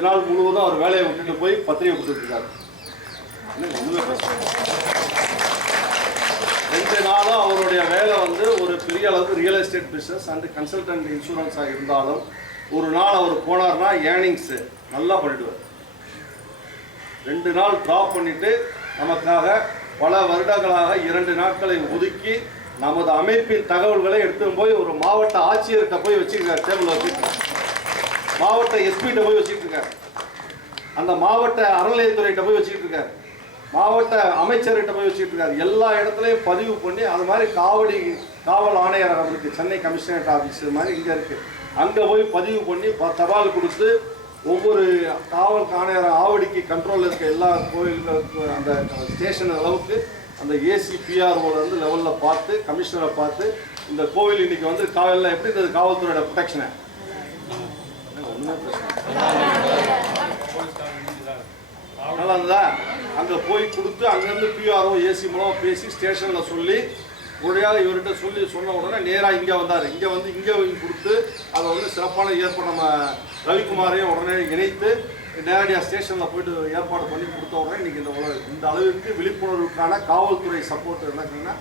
2 நாள் முழுவதும் அவர் வேலையை விட்டுட்டு போய் பத்திரிகை கொடுத்துருக்காரு. ஒன்றுமே 2 நாளும் அவருடைய வேலை வந்து ஒரு பெரிய அளவுக்கு real estate business and consultant இன்சூரன்ஸாக இருந்தாலும் ஒரு நாள் அவர் போனார்னா ஏர்னிங்ஸு நல்லா பண்ணிடுவார். 2 நாள் ட்ராப் பண்ணிவிட்டு நமக்காக பல வருடங்களாக 2 நாட்களை ஒதுக்கி நமது அமைப்பின் தகவல்களை எடுத்து போய் ஒரு மாவட்ட ஆட்சியர்கிட்ட போய் வச்சுருக்கார். டேபிள் வச்சுருக்கார். மாவட்ட எஸ்பிகிட்ட போய் வச்சுக்கிட்டு இருக்கார். அந்த மாவட்ட அறநிலையத்துறையிட்ட போய் வச்சுக்கிட்டு இருக்கார். மாவட்ட அமைச்சர்கிட்ட போய் வச்சுக்கிட்டு இருக்காரு. எல்லா இடத்துலையும் பதிவு பண்ணி அது மாதிரி காவல் ஆணையரகம் இருக்குது, சென்னை கமிஷனரேட் ஆஃபீஸ் மாதிரி இங்கே இருக்குது. அங்கே போய் பதிவு பண்ணி தபால் கொடுத்து ஒவ்வொரு காவல் ஆணையர் ஆவடிக்கு கண்ட்ரோலில் இருக்க எல்லா கோயில்களுக்கு அந்த ஸ்டேஷன் அளவுக்கு அந்த ஏசி பிஆர்ஓலேருந்து லெவலில் பார்த்து கமிஷனரை பார்த்து இந்த கோவில் இன்றைக்கி வந்து காவலில் எப்படி இருந்தது காவல்துறையோட ப்ரொடெக்ஷனை நல்லா இருந்ததா? அங்கே போய் கொடுத்து அங்கேருந்து பிஆர்ஓ ஏசி மூலம் பேசி ஸ்டேஷனில் சொல்லி உடனடியாக இவர்கிட்ட சொன்ன உடனே நேராக இங்கே வந்தார். இங்கே வந்து இங்கே கொடுத்து அதை வந்து சிறப்பான ஏற்பாடு நம்ம ரவிக்குமாரையும் உடனே இணைத்து நேரடியாக ஸ்டேஷனில் போயிட்டு ஏற்பாடு பண்ணி கொடுத்த உடனே இன்றைக்கி இந்த அளவிற்கு விழிப்புணர்வுக்கான காவல்துறை சப்போர்ட் என்னன்னா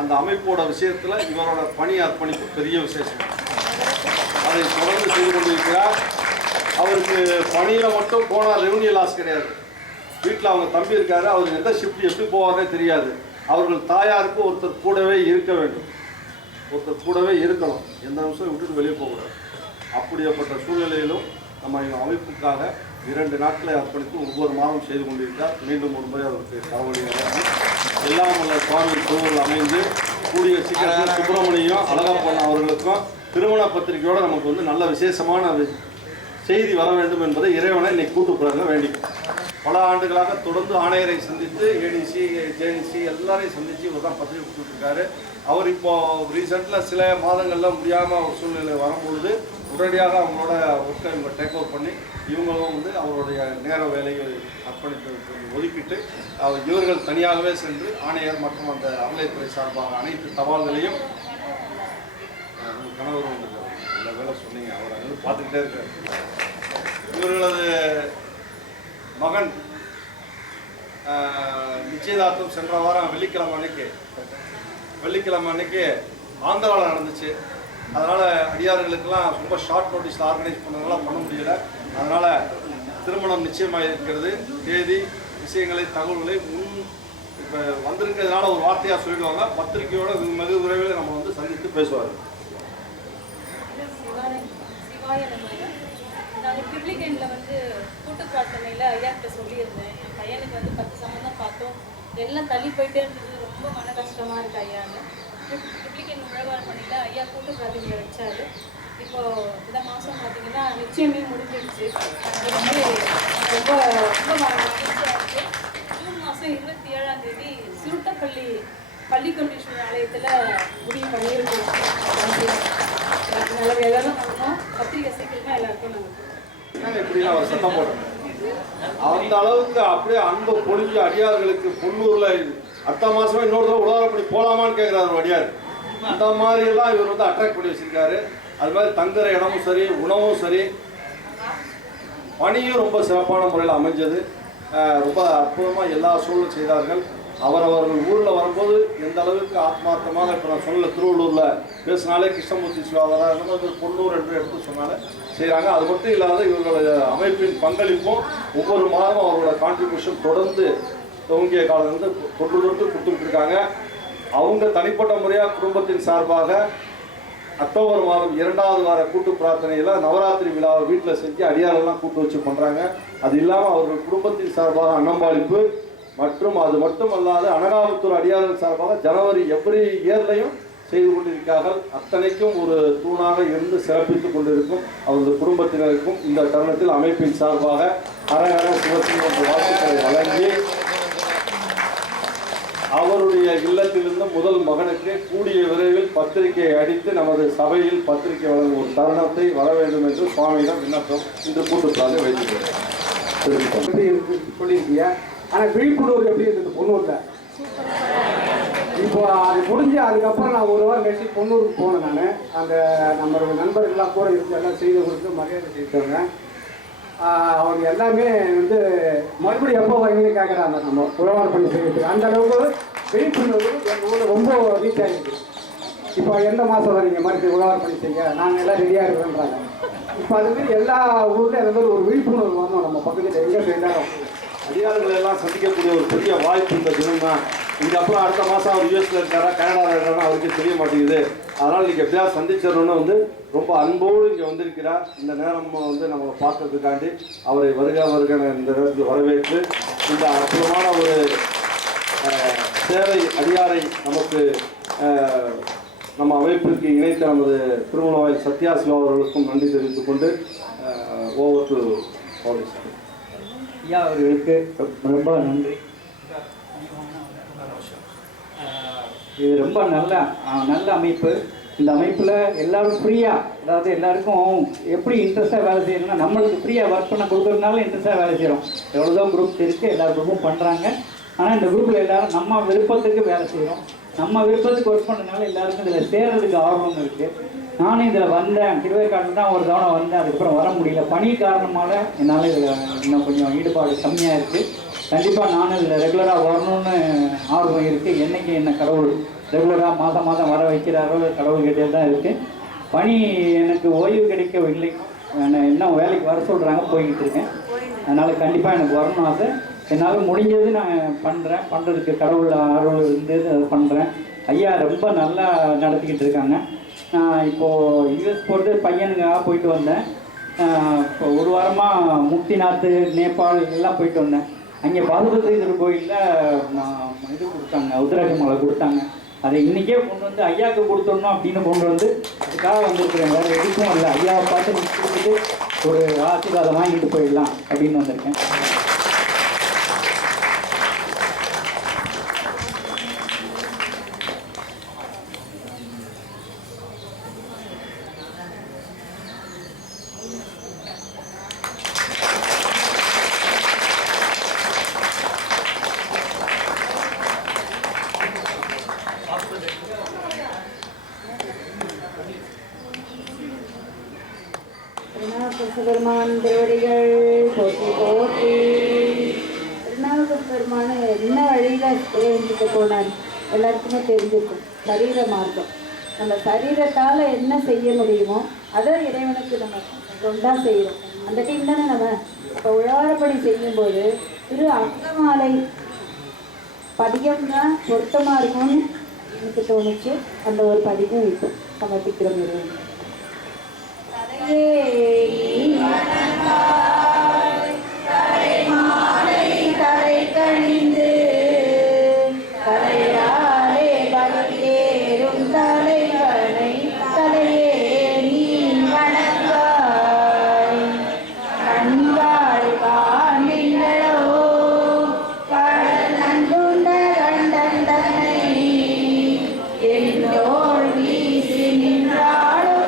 அந்த அமைப்போட விஷயத்தில் இவரோட பணி அர்ப்பணிப்பு பெரிய விசேஷம். அதை தொடர்ந்து செய்து கொண்டிருக்கிறார். அவருக்கு பணியில் மட்டும் போனால் ரெவன்யூ லாஸ் கிடையாது. வீட்டில் அவங்க தம்பி இருக்காரு, அவர் எந்த ஷிஃப்ட் எப்படி போவார்னே தெரியாது. அவர்கள் தாயாருக்கு ஒருத்தர் கூடவே இருக்க வேண்டும், ஒருத்தர் கூடவே இருக்கணும், எந்த நிமிஷம் விட்டுட்டு வெளியே போகக்கூடாது. அப்படிப்பட்ட சூழ்நிலையிலும் நம்ம அமைப்புக்காக 2 நாட்களை அர்ப்பணித்து ஒவ்வொரு மாதம் செய்து கொண்டிருக்கிறார். மீண்டும் ஒரு முறை அவருக்கு தகவல் எல்லாம் உள்ள சுவாமி கோவில் அமைந்து கூடிய சீக்கிரத்தில் சுப்பிரமணியம் அழகப்பண்ண அவர்களுக்கும் திருமண பத்திரிகையோடு நமக்கு வந்து நல்ல விசேஷமான செய்தி வர வேண்டும் என்பதை இறைவனை இன்னைக்கு கூட்டுப்புறாங்க வேண்டிக்கும். பல ஆண்டுகளாக தொடர்ந்து ஆணையரை சந்தித்து ஏடிசி ஜேடிசி எல்லாரையும் சந்தித்து இவர் தான் பத்திரிகை கொடுத்துருக்காரு. அவர் இப்போ ரீசெண்டில் சில மாதங்களில் முடியாமல் ஒரு சூழ்நிலை வரும்பொழுது உடனடியாக அவங்களோட ஒர்க்கை இவங்க டேக் ஓவர் பண்ணி இவங்களும் வந்து அவருடைய நேர வேலையை அர்ப்பணித்து ஒதுக்கிட்டு இவர்கள் தனியாகவே சென்று ஆணையர் மற்றும் அந்த அறநிலையத்துறை சார்பாக அனைத்து தபால்களையும் கணவர் வந்திருக்காரு. எல்லா வேலை சொன்னீங்க, அவர் அங்கே பார்த்துக்கிட்டே இருக்காரு. இவர்களது மகன் நிச்சயதார்த்தம் சென்ற வாரம் வெள்ளிக்கிழமை அன்னைக்கு ஆந்திராவில் நடந்துச்சு. அதனால் அடியார்களுக்கெல்லாம் ரொம்ப ஷார்ட் நோட்டீஸில் ஆர்கனைஸ் பண்ணதுனால பண்ண முடியல. அதனால் திருமணம் நிச்சயமாக இருக்கிறது. தேதி விஷயங்களை தகவல்களை இப்போ வந்திருக்கிறதுனால ஒரு வார்த்தையாக சொல்லிடுவாங்க. பத்திரிகையோட மிக விரைவில் நம்ம வந்து சந்தித்து பேசுவார். நாங்கள் ட்ரிப்ளிகேனில் வந்து கூட்டு பிரார்த்தனையில் ஐயாக்கிட்ட சொல்லியிருந்தேன். என் பையனுக்கு வந்து 10 சம்பந்தம் பார்த்தோம், எல்லாம் தள்ளி போயிட்டே இருந்தது, ரொம்ப மன கஷ்டமாக இருக்குது ஐயான்னு. ட்ரிப்ளிகேன் முழவாரம் பண்ணியில் ஐயா கூட்டு பிரார்த்தனையை வச்சார். இப்போது இந்த மாதம் பார்த்தீங்கன்னா நிச்சயமே முடிஞ்சிடுச்சு. அது வந்து ரொம்ப ரொம்ப மகிழ்ச்சியாக இருக்குது. ஜூன் மாதம் 27ஆம் தேதி சுருட்டப்பள்ளி பள்ளிக்கொண்டீஸ்வரர் ஆலயத்தில் முடிவு பண்ணியிருக்கோம். நல்ல எல்லாரும் நடக்கும். பத்திரிகை சீக்கிரமாக எல்லாருக்கும் நாங்கள் இப்படிலாம் அவர் சத்தம் போடுறோம். அந்த அளவுக்கு அப்படியே அன்பு பொழிஞ்சு அடியார்களுக்கு பொன்னூரில் அடுத்த மாதமே இன்னொரு தடவை உலகப்படி போகலாமான்னு கேட்குறாரு அடியார். அந்த மாதிரியெல்லாம் இவர் வந்து அட்ராக்ட் பண்ணி வச்சுருக்காரு. அது மாதிரி தங்குற இடமும் சரி, உணவும் சரி, பணியும் ரொம்ப சிறப்பான முறையில் அமைஞ்சது. ரொம்ப அற்புதமாக எல்லா சூழலும் செய்தார்கள். அவரவர்கள் ஊரில் வரும்போது எந்த அளவுக்கு ஆத்மார்த்தமாக இப்போ நான் சொல்ல திருவள்ளூரில் பேசினாலே கிருஷ்ணமூர்த்தி சிவாவராக பொன்னூர் என்று எடுத்து சொன்னாலே செய்கிறாங்க. அது மட்டும் இல்லாத இவர்களோட அமைப்பின் பங்களிப்பும் ஒவ்வொரு மாதமும் அவரோட கான்ட்ரிபியூஷன் தொடர்ந்து துவங்கிய காலத்திலிருந்து தொட்டு கொடுத்துருக்காங்க. அவங்க தனிப்பட்ட முறையாக குடும்பத்தின் சார்பாக அக்டோபர் மாதம் 2வது வார கூட்டு பிரார்த்தனையில் நவராத்திரி விழாவை வீட்டில் செஞ்சு அடியாரெல்லாம் கூட்டு வச்சு பண்ணுறாங்க. அது இல்லாமல் அவர்கள் குடும்பத்தின் சார்பாக அன்னம்பாளிப்பு மற்றும் அது மட்டும் அல்லாது அனகாபுத்தூர் அடியார்கள் சார்பாக ஜனவரி எவ்ரி இயர்லையும் செய்து கொண்டிருக்கிறார்கள். அத்தனைக்கும் ஒரு தூணாக இருந்து சிறப்பித்துக் கொண்டிருக்கும் அவரது குடும்பத்தினருக்கும் இந்த தருணத்தில் அமைப்பின் சார்பாக அரகர சிவசிங் என்ற வாழ்த்துக்களை வழங்கி அவருடைய இல்லத்திலிருந்து முதல் மகனுக்கு கூடிய விரைவில் பத்திரிகையை அடித்து நமது சபையில் பத்திரிகை வழங்கும் ஒரு தருணத்தை வர வேண்டும் என்று சுவாமியிடம் விண்ணப்பம் இன்று கூட்டுக்காக வைத்திருக்கிறேன். சொல்லியிருக்கீங்க. ஆனால் விழிப்புணர்வு எப்படி இருக்குது பொன்னூரில்? இப்போ அது முடிஞ்சு அதுக்கப்புறம் நான் ஒரு வாரம் கழிச்சு பொன்னூருக்கு போனேன். நான் அந்த நம்மளுடைய நண்பர்கள்லாம் கூட இருந்து எல்லாம் செய்து கொடுத்து மரியாதை செய்தவங்க. அவங்க எல்லாமே வந்து மறுபடியும் எப்போ வரீங்கன்னு கேட்குறாங்க. நம்ம உழவார் பணி செய்யறதுக்கு அந்த அளவுக்கு விழிப்புணர்வு எங்கள் ஊரில் ரொம்ப ரீச் ஆகிருக்கு. இப்போ எந்த மாதம் வரீங்க மறுபடியும் உழவார் பணி செய்ய, நாங்கள் எல்லாம் ரெடியாக இருக்கிறோன்றாங்க. இப்போ அதுமாதிரி எல்லா ஊர்லேயும் அந்த மாதிரி ஒரு விழிப்புணர்வு வரணும். நம்ம பக்கத்தில் எங்கே சேர்ந்தாலும் அதிகாரிகளை எல்லாம் சந்திக்கக்கூடிய ஒரு பெரிய வாய்ப்பு இந்த தினம் தான். இதுக்கப்புறம் அடுத்த மாதம் அவர் யூஎஸ்ல இருக்காரா கனடாவில் இருக்காரா அவருக்கு தெரிய மாட்டேங்குது. அதனால் இன்றைக்கி எப்படியாவது சந்திச்சிடணும்னு வந்து ரொம்ப அன்போடு இங்கே வந்திருக்கிறார். இந்த நேரம் வந்து நம்மளை பார்க்கறதுக்காண்டி அவரை வருக இந்த நேரத்தில் வரவேற்று இந்த அற்புதமான ஒரு சேவை அதிகாரை நமக்கு நம்ம அமைப்பிற்கு இணைத்த நமது திருமணவாயில் சத்யாசிவா அவர்களுக்கும் நன்றி தெரிவித்துக் கொண்டு ஓவர் டு பாலிஸ். ஐயா அவர்களுக்கு ரொம்ப நன்றி. இது ரொம்ப நல்ல அமைப்பு. இந்த அமைப்பில் எல்லோரும் ஃப்ரீயாக, அதாவது எல்லாருக்கும் எப்படி இன்ட்ரெஸ்ட்டாக வேலை செய்யணும்னா, நம்மளுக்கு ஃப்ரீயாக ஒர்க் பண்ண கொடுக்குறதுனால இன்ட்ரெஸ்ட்டாக வேலை செய்கிறோம். எவ்வளோதான் குரூப்ஸ் இருக்குது, எல்லா குரூப்பும் பண்ணுறாங்க. ஆனால் இந்த குரூப்பில் எல்லோரும் நம்ம விருப்பத்துக்கு வேலை செய்கிறோம். நம்ம விருப்பத்துக்கு ஒர்க் பண்ணுறதுனால எல்லாருக்கும் இதில் சேர்றதுக்கு ஆர்வம் இருக்குது. நானும் இதில் வந்தேன், திருவேற்காட்டில் தான் ஒரு தவணை வந்தேன். அதுக்கப்புறம் வர முடியல, பணி காரணமாக என்னால் இதில் இன்னும் கொஞ்சம் ஈடுபாடு கம்மியாக இருக்குது. கண்டிப்பாக நானும் இதில் ரெகுலராக வரணும்னு ஆர்வம் இருக்குது. என்றைக்கு என்ன கடவுள் ரெகுலராக மாதம் வர வைக்கிறாரோ கடவுள் கிட்டே தான் இருக்குது. பணி எனக்கு ஓய்வு கிடைக்கவில்லை, இன்னும் வேலைக்கு வர சொல்கிறாங்க, போய்கிட்டு இருக்கேன். அதனால் கண்டிப்பாக எனக்கு வரணும் ஆசை. என்னால் முடிஞ்சது நான் பண்ணுறதுக்கு கடவுள் அருள் இருந்து அதை பண்ணுறேன். ஐயா ரொம்ப நல்லா நடத்திக்கிட்டு இருக்காங்க. நான் இப்போது யூஎஸ் போகிறது பையனுக்காக போயிட்டு வந்தேன். இப்போ ஒரு வாரமாக முக்திநாத், நேபாள் எல்லாம் போயிட்டு வந்தேன். அங்கே பாதுபதீஸ்வரர் கோயிலில் இது கொடுத்தாங்க, உத்தராட்சி மாலை கொடுத்தாங்க. அதை இன்றைக்கே கொண்டு வந்து ஐயாவுக்கு கொடுத்துடணும் அப்படின்னு கொண்டு வந்து அதுக்காக வந்திருக்கிறேன். வேறு எதுக்கும் இல்லை, ஐயாவை பார்த்து கொடுத்துட்டு ஒரு ஆசீர்வாதம் வாங்கிட்டு போயிடலாம் அப்படின்னு வந்திருக்கேன். பெருமான் திருவடிகள் போற்றி போற்றி. திருநாவுக்கரசர் பெருமான என்ன வழியில் இறைவனுக்கு போனார் எல்லாருக்குமே தெரிஞ்சிருக்கும். சரீர மார்க்கம். நம்ம சரீரத்தால் என்ன செய்ய முடியுமோ அதை இறைவனுக்கு நம்ம தொண்டா செய்கிறோம். அந்த டைம் தானே நம்ம இப்போ உழவாரப்படி செய்யும்போது திரு அங்கமாலை பதிகம் தான் பொருத்தமாக இருக்கும்னு எனக்கு தோணுச்சு. அந்த ஒரு பதிகம் இப்போ சமர்ப்பிக்கிறோம் இறைவன். தலை கணிந்து தலையாலே பலியேறும் தலைவனை தலையே நீ வணங்காய். கண்காள் காண்பிங்களோ கடல் நன்றுண்ட கண்டன் தன்னை என்னோள் வீசி நின்றாளோ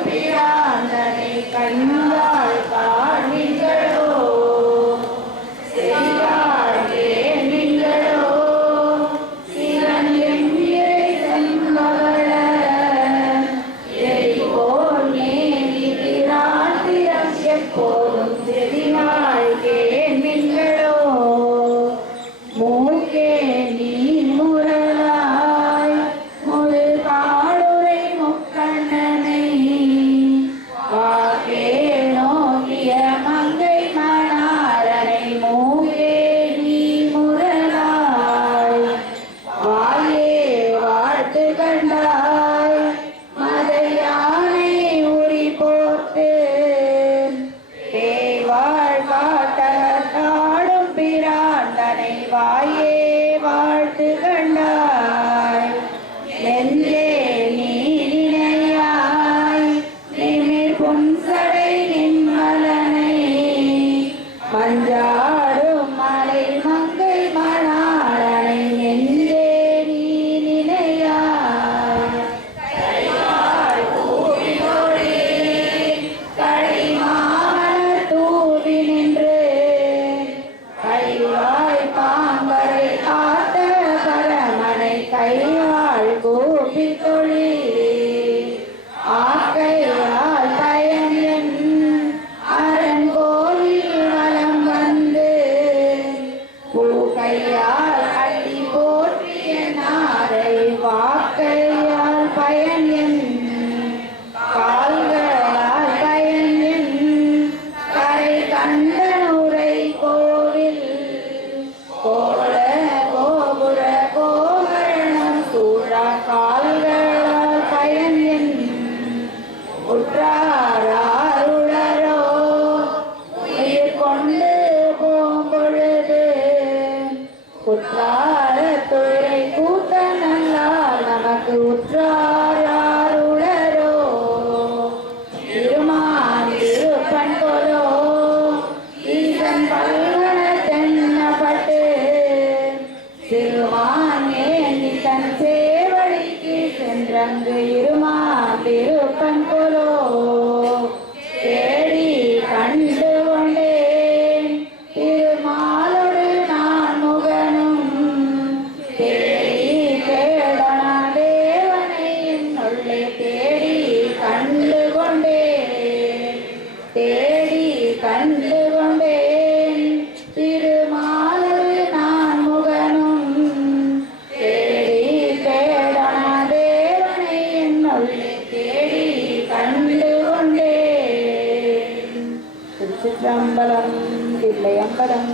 அம்பலம் தில்லை அம்பலம்.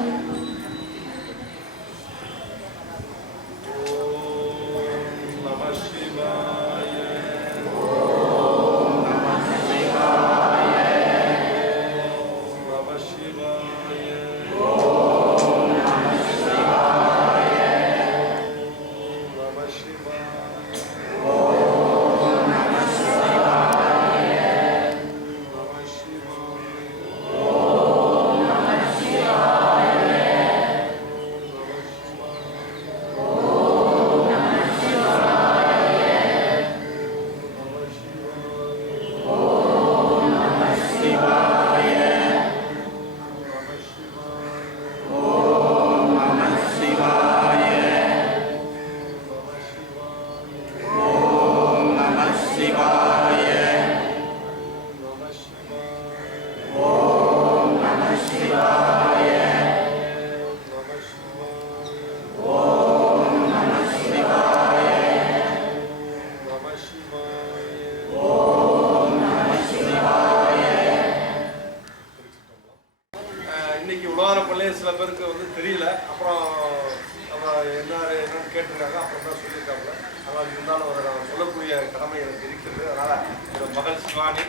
இன்னைக்கு உலகப்பள்ளியே சில பேருக்கு வந்து தெரியல. அப்புறம் என்னன்னு கேட்டிருக்காங்க. அப்புறம் தான் சொல்லியிருக்காங்க. அதனால் இருந்தாலும் அதை நான் சொல்லக்கூடிய கடமை எனக்கு இருக்கிறது. அதனால் என்னோட மகள் சிவானி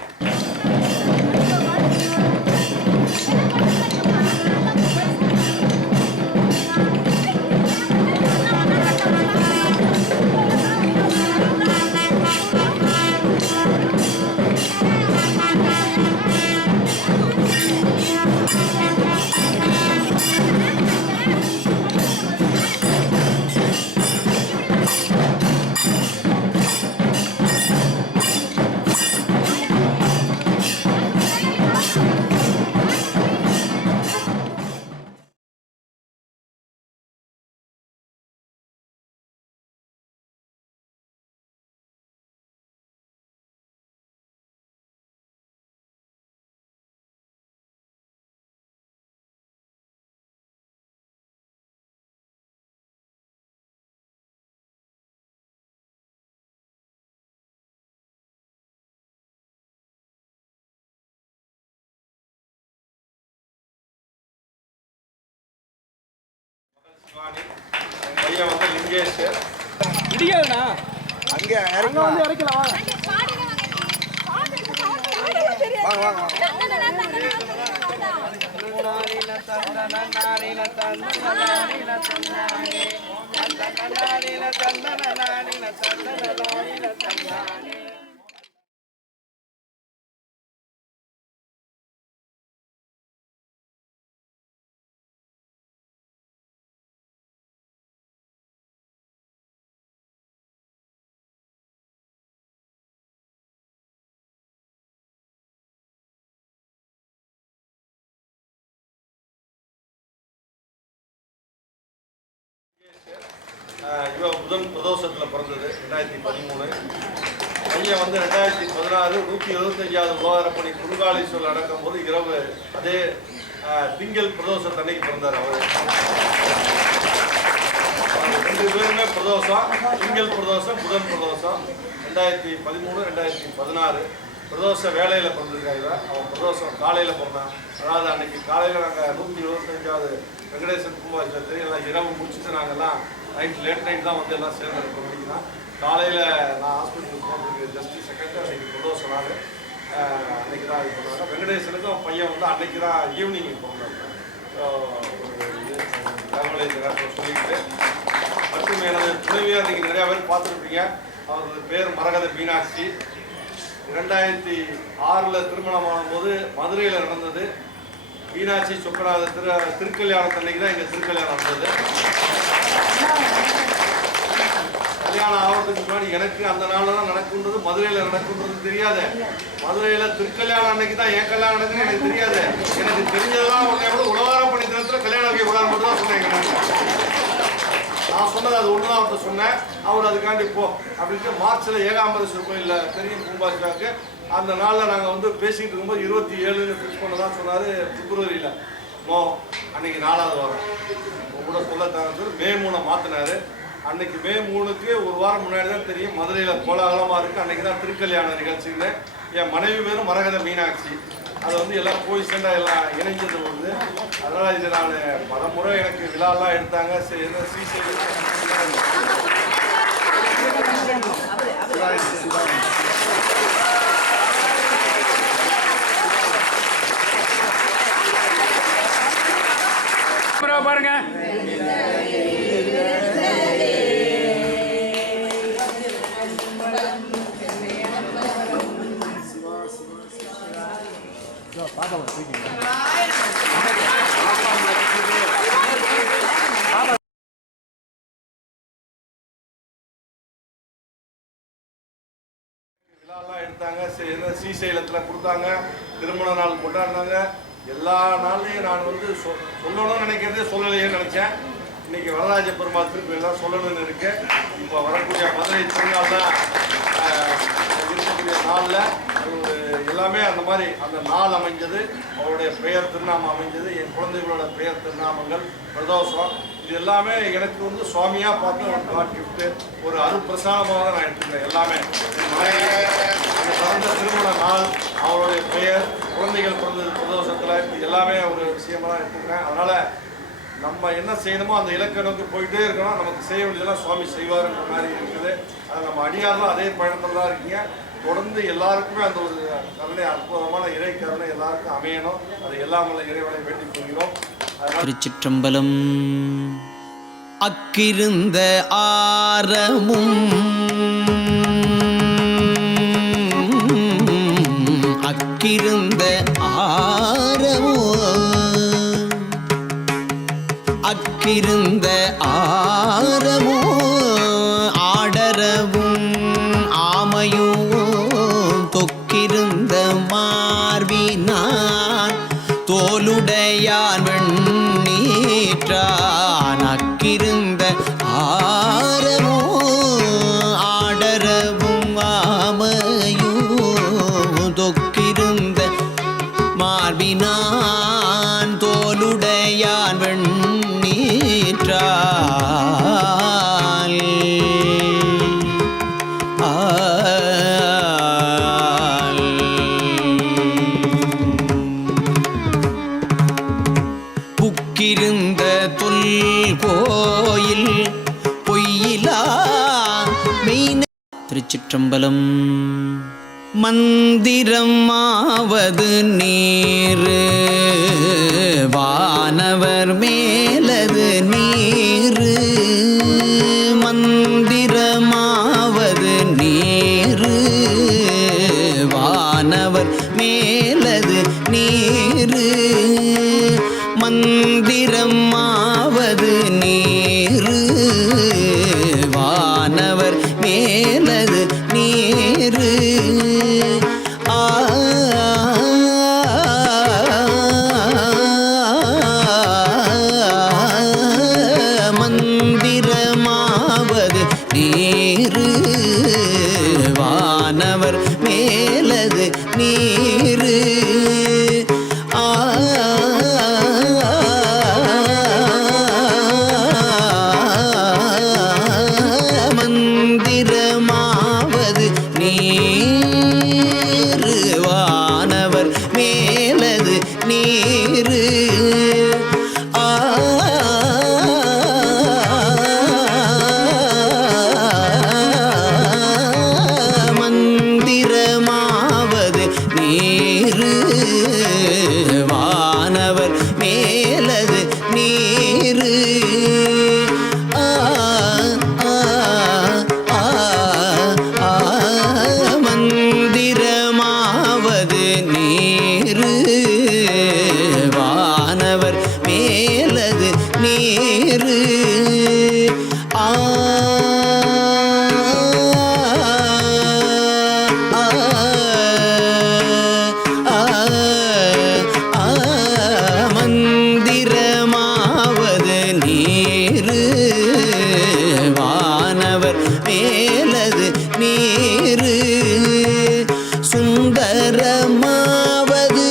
பையன் வந்து லிங்கேஷ் அங்கே வந்து இறக்கலாம் இவன் புதன் பிரதோஷத்தில் பிறந்தது 2013. பையன் வந்து 2016 175வது உலகப்பணி குருகாலீஸ்வரர் நடக்கும்போது இரவு அதே திங்கள் பிரதோஷத்தன்னைக்கு பிறந்தார். அவர் 2 பேருமே பிரதோஷம், திங்கள் பிரதோஷம், புதன் பிரதோஷம். 2013 2016 பிரதோஷ வேலையில் பிறந்திருக்காங்க. அவன் பிரதோஷம் காலையில் பிறந்தான். அதாவது அன்னைக்கு காலையில் நாங்கள் 125வது வெங்கடேசன் கும்பாபிஷேகம் தெரியலாம் இரவு முடிச்சுட்டு நாங்கள்லாம் லேட் நைட் தான் வந்து எல்லாம் சேர்ந்து பண்ணிக்கலாம். காலையில் நான் ஹாஸ்பிட்டலுக்கு போகிறதுக்கு ஜஸ்ட் செகண்ட் அன்றைக்கி பிரதோஷம் நாள் அன்றைக்கி தான் இது பண்ணாங்க. வெங்கடேசனுக்கும் பையன் வந்து அன்றைக்கி தான் ஈவினிங் போனாங்க. தகவலை இந்த நேரத்தில் சொல்லிக்கிட்டு மற்றும் எனது துணைவியார் நீங்கள் நிறையா பேர் பார்த்துருப்பீங்க. அவரது பேர் மரகத மீனாட்சி. 2006 திருமணமான போது மதுரையில் நடந்தது. மீனாட்சி சொக்கநாத திருக்கல்யாணத்தன்னைக்கு தான் எங்கள் திருக்கல்யாணம் நடந்தது. கல்யாணம் ஆகிறதுக்கு முன்னாடி எனக்கு அந்த நாளில் தான் நடக்குன்றது, மதுரையில் நடக்குன்றது தெரியாது. மதுரையில் திருக்கல்யாணம் அன்னைக்கு தான் என் கல்யாணம் நடக்குன்னு எனக்கு தெரியாது. எனக்கு தெரிஞ்சதெல்லாம் உடனே கூட உலகப்பணி தினத்தில் கல்யாணம் வைக்க கூடாது மட்டும் தான் சொன்னேன். நான் சொன்னது அது ஒன்று தான் அவர்கிட்ட சொன்னேன். அவர் அதுக்காண்டி போ அப்படின்ட்டு மார்ச்சில் ஏகாம்பரேஸ்வரர் கோயிலில் தெரியும் கும்பாபிஷேகத்துக்கு அந்த நாளில் நாங்கள் வந்து பேசிக்கிட்டு இருக்கும்போது 27 ஃபிக்ஸ் பண்ணதான் சொன்னார். பிப்ரவரியில் அன்னைக்கு 4வது வாரம் கூட சொல்ல சொல்லி மே 3 மாற்றினார். அன்னைக்கு மே 3க்கு ஒரு வாரம் முன்னாடி தான் தெரியும் மதுரையில் கோலாகலமாக இருக்குது. அன்னைக்கு தான் திருக்கல்யாண நிகழ்ச்சின்னு. என் மனைவி பேரும் மரகத மீனாட்சி. அது வந்து எல்லாம் போய் சேர்ந்தா எல்லாம் இணைஞ்சது வருது. அதனால் இது நான் பல முறை எனக்கு விழாலாம் எடுத்தாங்க. பாருங்க விழாலாம் எடுத்தாங்க. ஸ்ரீசைலத்தில் கொடுத்தாங்க. திருமண நாள் கொண்டாடினாங்க. எல்லா நாள்லையும் நான் வந்து சொல்லணும்னு நினைக்கிறதே சொல்லலையேன்னு நினச்சேன். இன்னைக்கு வரராஜ பெருமாள் திருப்பி எல்லாம் சொல்லணும்னு இருக்கேன். இப்போ வரக்கூடிய மதுரை திருநாளில் இருக்கக்கூடிய நாளில் எல்லாமே அந்த மாதிரி அந்த நாள் அமைஞ்சது. அவருடைய பெயர் திருநாமம் அமைஞ்சது. என் குழந்தைகளோட பெயர் திருநாமங்கள் பிரதோஷம் இது எல்லாமே எனக்கு வந்து சுவாமியாக பார்த்து ஒரு காட் கிஃப்ட்டு ஒரு அருப்பிரசாதமாக தான் நான் எடுத்துக்கிறேன். எல்லாமே அந்த பிறந்த திருமண நாள் அவருடைய பெயர் குழந்தைகள் பிறந்தது பிரதோஷத்தில் இது எல்லாமே ஒரு விஷயமாக தான் எடுத்துக்கிறேன். அதனால் நம்ம என்ன செய்யணுமோ அந்த இலக்கை நோக்கி போயிட்டே இருக்கணும். நமக்கு செய்ய வேண்டியதெல்லாம் சுவாமி செய்வாருன்ற மாதிரி இருக்குது. அதை நம்ம அடியாரெலாம் அதே பயணத்தில் தான் இருக்கீங்க. தொடர்ந்து எல்லாருக்குமே அந்த ஒரு கருணை அற்புதமான இறை கருணை எல்லாருக்கும் அமையணும். அது எல்லாமே இறைவனை வேண்டிக் கொள்கிறோம். திருச்சிற்றம்பலம். அக்கிருந்த ஆரமும் அக்கிருந்த ஆரமும் அக்கிருந்த ஆரமும் ஆடரவும் ஆமையும் தொக்கிருந்த மார்பினான் தோலுடையான் வெண்ணீற்றான் அக்கிருந்த ஆரமும் ஆடரவும் ஆமையும் தொக்கிருந்த மார்பினான் தோலுடையான் வெண்ணீற்றான் புக்கிருந்த தொல்கோயில் பொய்யிலா மெய்ன. திருச்சிற்றம்பலம். மந்திரமாவது நீர் வானவர் மேலது நீர் மந்திரமாவது நீர் வானவர் மேலது நீர் மந்திரமாவது நீர் வானவர் மேலது நீர் மந்திரமாவது நீர் வானவர் மேலது நீர் மந்திரமாவது நீர் வானவர் மேலது நீர் மந்திரமாவது நீர் வானவர் மேலது நீர் மந்திரமாவது நீர் வானவர் மேலது நீர் மந்திரமாவது நீர் வானவர் மேலது நீர் சுந்தரமாவது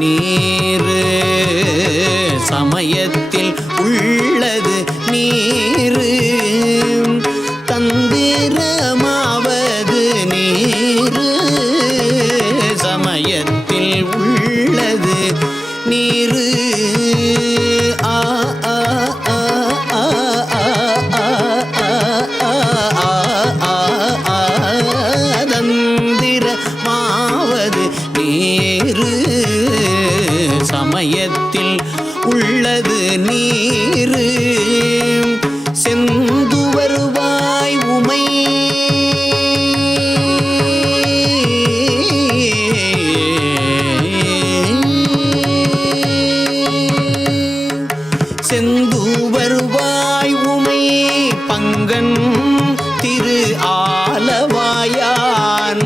நீரு சமயத்தில் உள்ளது நீரு தந்திரமாவது நீரு சமயத்தில் உள்ளது நீரு ஆ ஆ ஆ ஆ தந்திரமாவது நீரு சமயத்தில் உள்ளது நீரு செந்து வருவாய் உமை செந்து வருவாய் உமை பங்கன் திரு ஆலவாயான்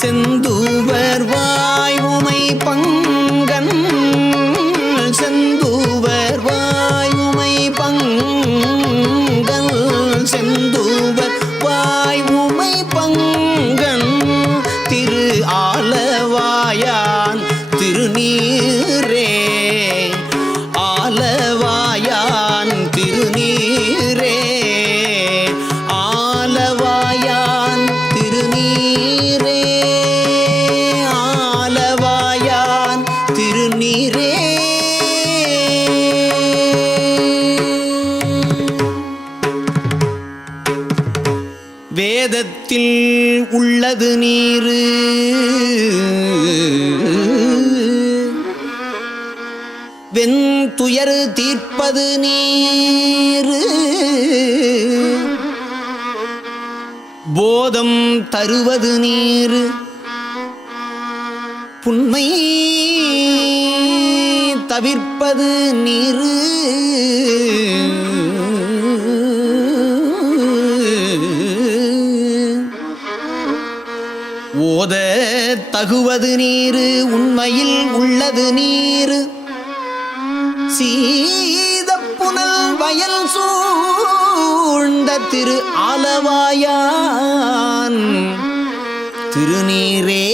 செந்தூவர் வாய் உமை பங்கன் செந்தூவர் வாய் உமை பங்கன் செந்தூவர் வாய் உமை பங்கன் திரு ஆலவாயான் திருநீரே ஆலவாயான் திருநீரே ஆலவாயான் திருநீரே ஆலவாயான் திருநீரே வேதத்தில் உள்ளது நீரு வெண்துயர் தீர்ப்பது நீரு போதம் தருவது நீரு புன்மை தவிர்ப்பது நீரு ஓத தகுவது நீரு உண்மையில் உள்ளது நீரு சீதப்புனல் வயல் சூழ்ந்த திரு ஆலவாயான் திருநீரே